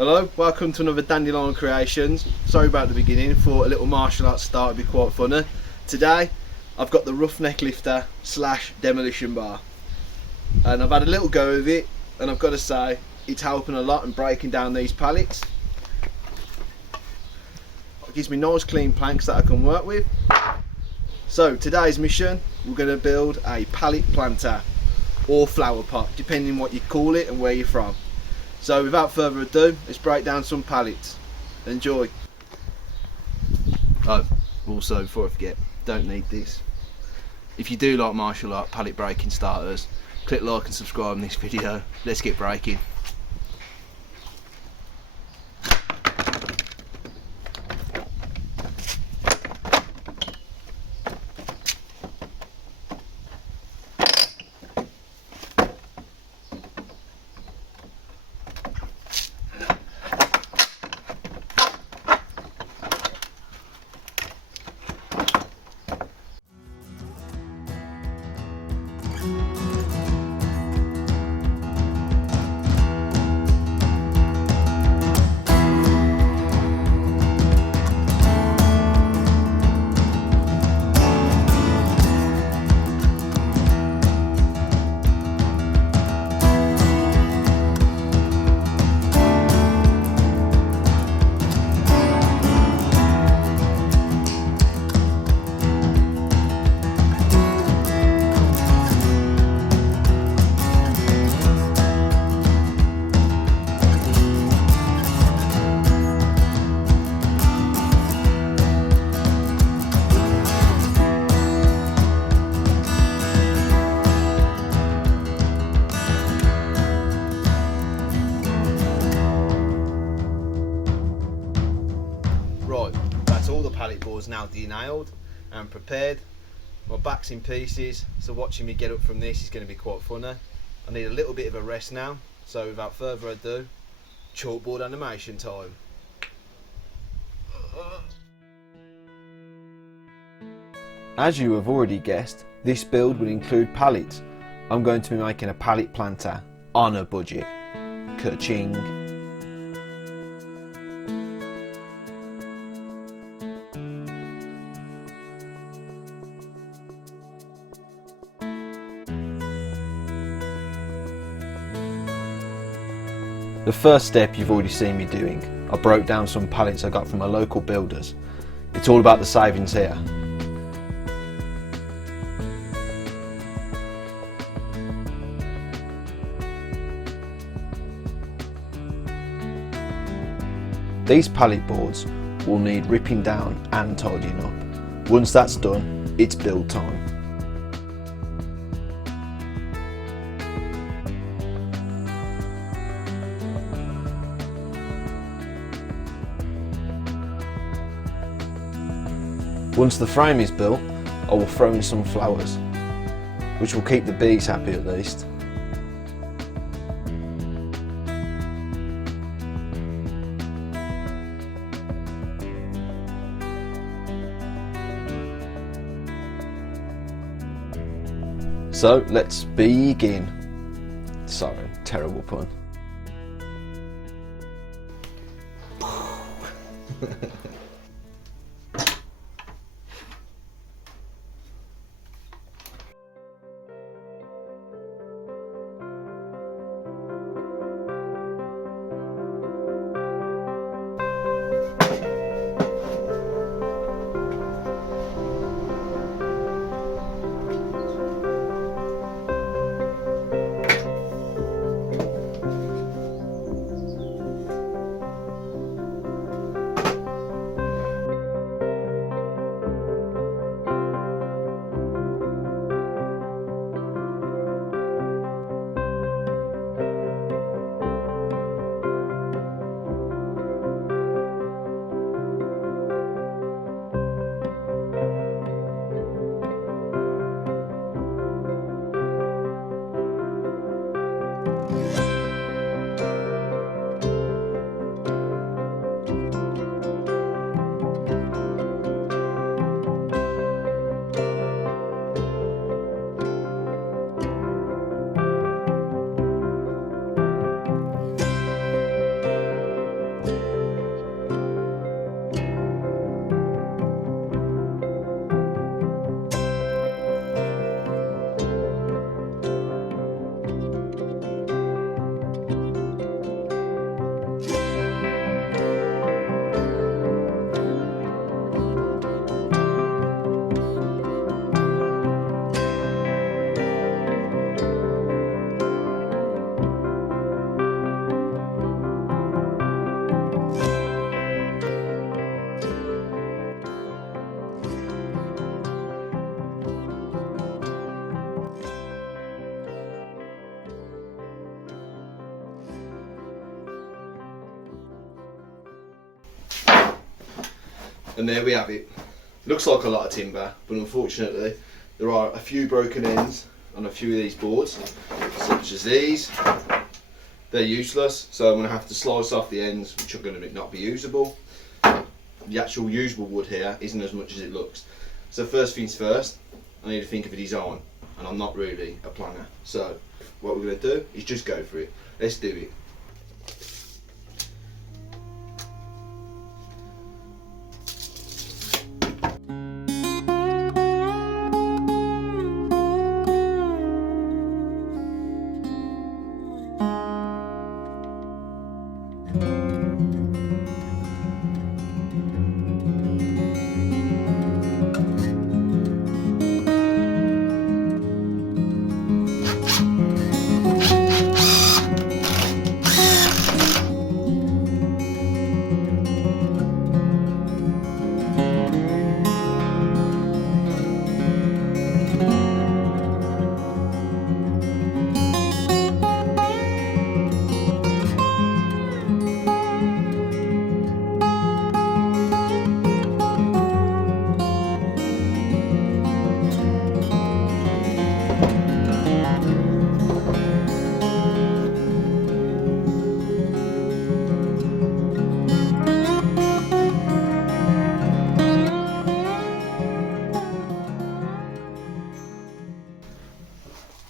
Hello, welcome to another Dandelion Creations. Sorry about the beginning, thought a little martial arts start would be quite funny. Today I've got the roughneck lifter / demolition bar, and I've had a little go of it, and I've got to say it's helping a lot in breaking down these pallets. It gives me nice clean planks that I can work with. So today's mission, we're going to build a pallet planter or flower pot, depending what you call it and where you're from. So without further ado, let's break down some pallets. Enjoy. Oh, also before I forget, don't need this. If you do like martial art pallet breaking starters, click like and subscribe on this video. Let's get breaking. Right, that's all the pallet boards now de-nailed and prepared. My back's in pieces, so watching me get up from this is going to be quite funny. I need a little bit of a rest now, so without further ado, chalkboard animation time. As you have already guessed, this build will include pallets. I'm going to be making a pallet planter on a budget. Ka-ching. The first step you've already seen me doing. I broke down some pallets I got from my local builders. It's all about the savings here. These pallet boards will need ripping down and tidying up. Once that's done, it's build time. Once the frame is built, I will throw in some flowers, which will keep the bees happy at least. So let's begin. Sorry, terrible pun. And there we have it. Looks like a lot of timber, but unfortunately there are a few broken ends on a few of these boards, such as these. They're useless, so I'm going to have to slice off the ends, which are going to not be usable. The actual usable wood here isn't as much as it looks. So first things first, I need to think of a design, and I'm not really a planner. So what we're going to do is just go for it. Let's do it.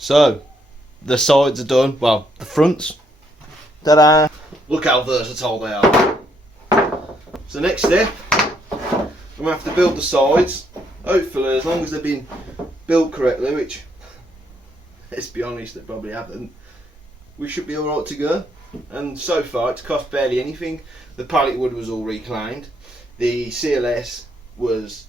So, the sides are done, well, the fronts, ta-da! Look how versatile they are. So next step, I'm going to have to build the sides, hopefully as long as they've been built correctly, which, let's be honest, they probably haven't, we should be alright to go. And so far it's cost barely anything. The pallet wood was all reclaimed, the CLS was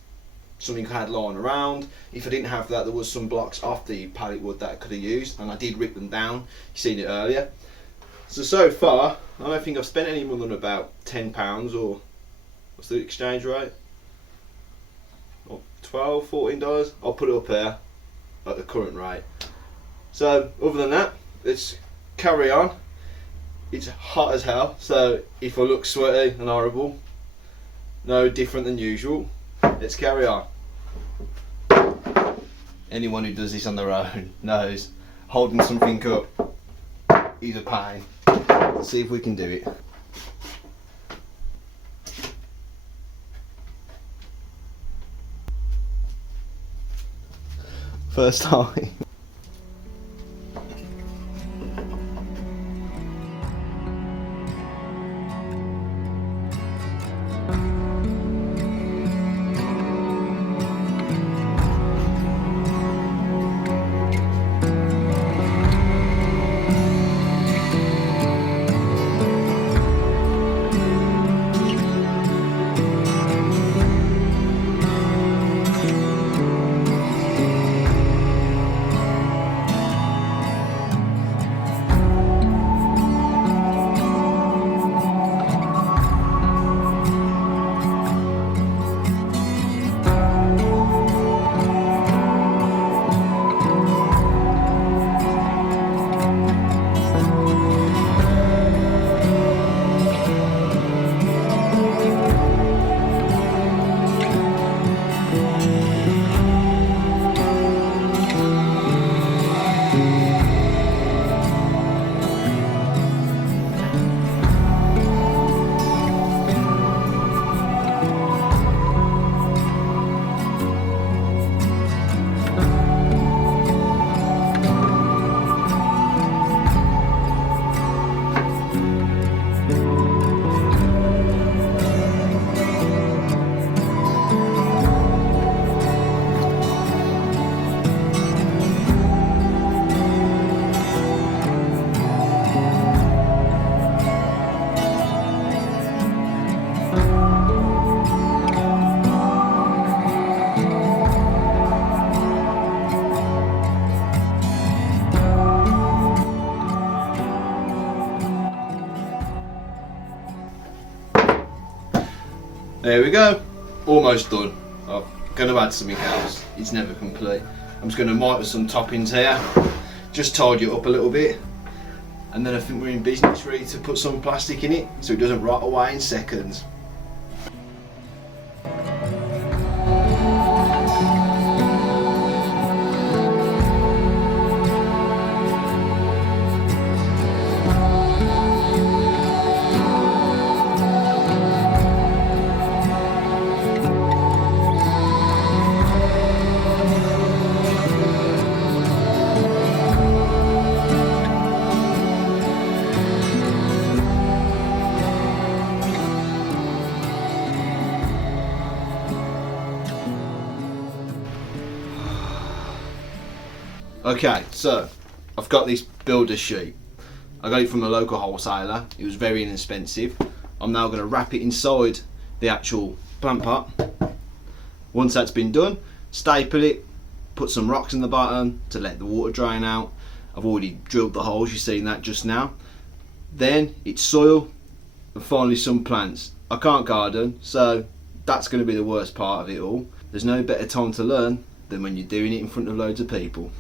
something I had lying around. If I didn't have that, there was some blocks off the pallet wood that I could have used, and I did rip them down. You've seen it earlier. So far, I don't think I've spent any more than about £10, or what's the exchange rate? Or $12, $14? I'll put it up here at the current rate. So other than that, let's carry on. It's hot as hell, so if I look sweaty and horrible, no different than usual. Let's carry on. Anyone who does this on their own knows holding something up is a pain. Let's see if we can do it. First time. There we go, almost done. I'm going to add something else, it's never complete. I'm just going to mitre some toppings here, just tidy it up a little bit, and then I think we're in business ready to put some plastic in it so it doesn't rot away in seconds. Okay, so I've got this builder's sheet. I got it from a local wholesaler. It was very inexpensive. I'm now going to wrap it inside the actual plant pot. Once that's been done, staple it, put some rocks in the bottom to let the water drain out. I've already drilled the holes, you've seen that just now. Then it's soil and finally some plants. I can't garden, so that's going to be the worst part of it all. There's no better time to learn than when you're doing it in front of loads of people.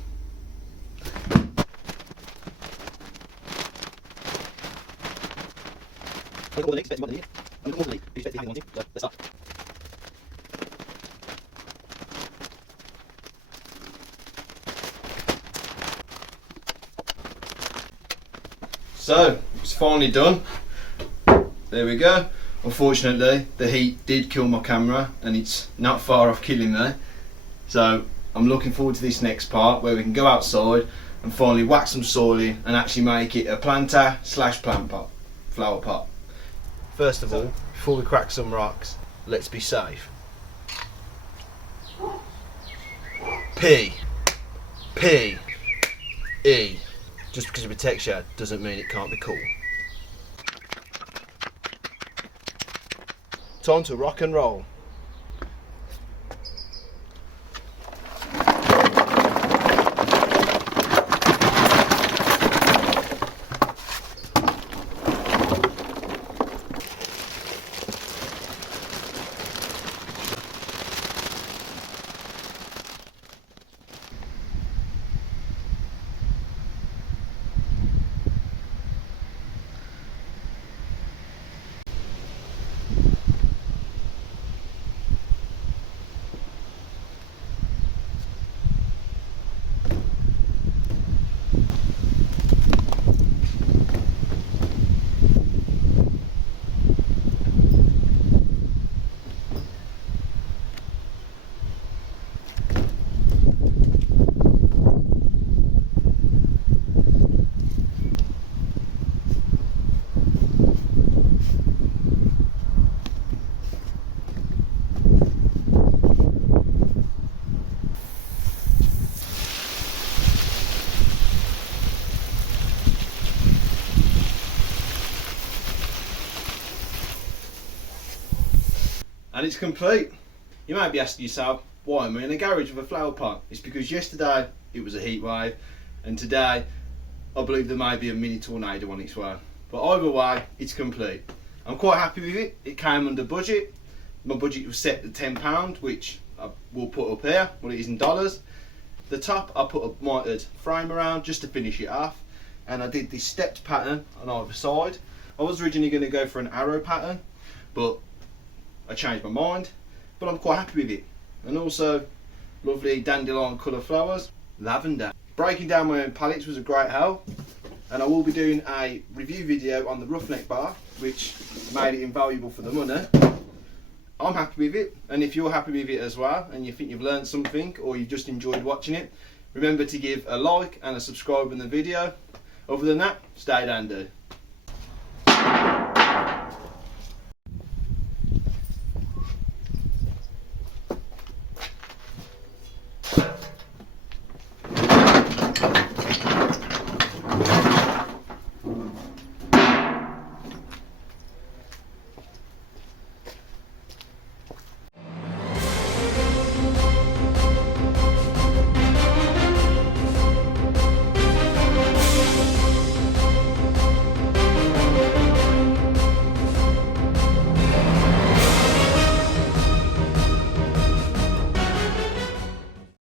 So it's finally done. There we go. Unfortunately the heat did kill my camera and it's not far off killing me. So I'm looking forward to this next part where we can go outside and finally whack some soil in and actually make it a planter slash plant pot, flower pot. First of all, before we crack some rocks, let's be safe. P E. Just because of a texture doesn't mean it can't be cool. Time to rock and roll. And it's complete. You might be asking yourself, why am I in a garage with a flower pot? It's because yesterday it was a heat wave and today I believe there may be a mini tornado on its way. But either way, it's complete. I'm quite happy with it. It came under budget. My budget was set at £10, which I will put up here, what it is in dollars. The top I put a mitered frame around just to finish it off, and I did this stepped pattern on either side. I was originally going to go for an arrow pattern, but I changed my mind, but I'm quite happy with it. And also lovely dandelion colour flowers, lavender. Breaking down my own pallets was a great help, and I will be doing a review video on the roughneck bar, which made it invaluable for the money. I'm happy with it, and if you're happy with it as well and you think you've learned something or you've just enjoyed watching it, remember to give a like and a subscribe in the video. Other than that, stay dandy.